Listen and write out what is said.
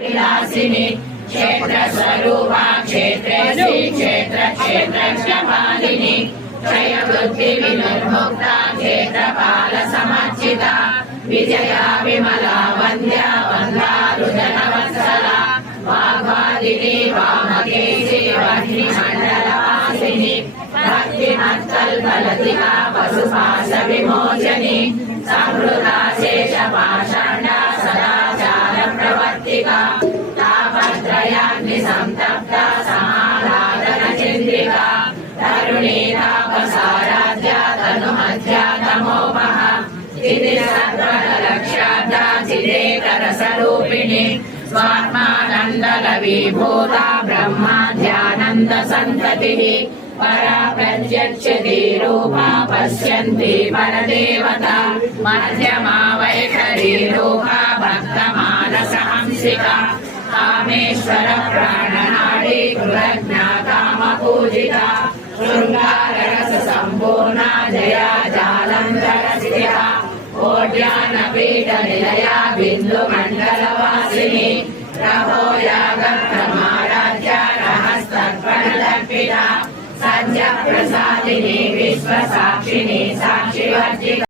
विलासिनी क्षेत्र स्वरूपा क्षेत्रेशी क्षेत्र क्षेत्रक्षमालिनी क्षय वृद्धि विनिर्मुक्ता क्षेत्रपाल समर्चिता विजया विमला वन्द्या वन्दारुजनवत्सला वाग्वादिनी वामकेशी वह्निमण्डलवासिनी भक्तिमत्कल्पलतिका पशुपाश विमोचनी संहृता शेषपाषाण्डा सदाचार प्रवर्तिका तापत्रयाग्निसंतप्ता समाराधन चन्द्रिका तरुणी तापसाराध्या तनुमध्या तमोपः चिदिसत्त्वलक्ष्याद्धा चिदेकरसरूपिणी स्वात्मानन्दलवीभूता ब्रह्माद्यानन्दसन्ततिः परा प्रत्यक्षति रूपा पश्यन्ति परदेवता मध्यमा वैखरी रूपा भक्तमानसहंसिका कामेश्वर प्राणनाडी कृतज्ञा कामपूजिता शृङ्गाररस सम्पूर्णा जया जालन्धरस्थिता कोट्यानपीठनिलया बिन्दुमण्डलवासिनी रहो यागप्रमाराध्या रहस्तर्पणदर्पिता सद्यप्रसादिनी विश्वसाक्षिणी साक्षिवर्तिका